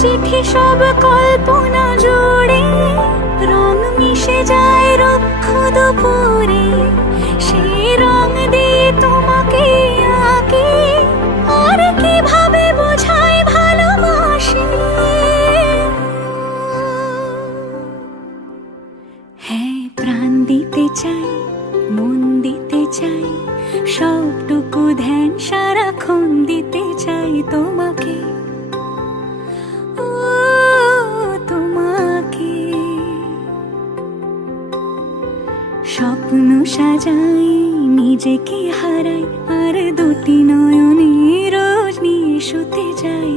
চিঠি সব কল্পনা জুড়ে, রং মিশে যায় রুক্ষ দুপুরে, সেই রং দিয়ে তোমাকে আঁকি, আর কিভাবে বোঝাই ভালোবাসি। হ্যাঁ, প্রাণ দিতে চাই, মন দিতে চাই, সবটুকু ধ্যান সারাক্ষণ দিতে চাই তোমাকে, ও তোমাকে। স্বপ্ন সাজাই, নিজেকে হারাই, আর দুটি নয়ন